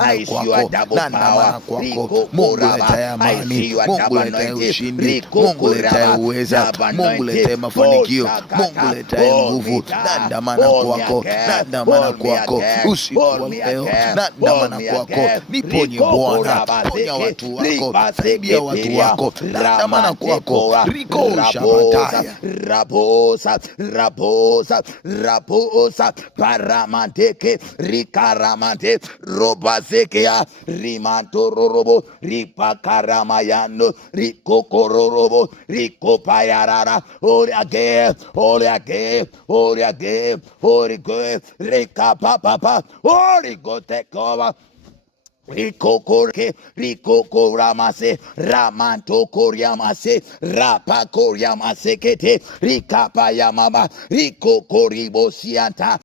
I see your double power. Mungu leta amani, Mungu leta ushindi, Mungu leta uweza, Mungu leta mafanikio, Mungu leta nguvu. Nandamana kwako, nandamana kwako usiku wa leo, nandamana kwako. Niponye Bwana, ponya watu wako, saidia watu wako. Nandamana kwako, riko shabataya raposa paramanteke rikaramante robasekea rimantororobo ripakaramayano rikokororobo rikopayarara Holy again, Holy God, Rekapapa, Holy God, take over. Rikoko ramase ramanto koryamase rapa koryamase kete rikapa yamama rikoko ribosianta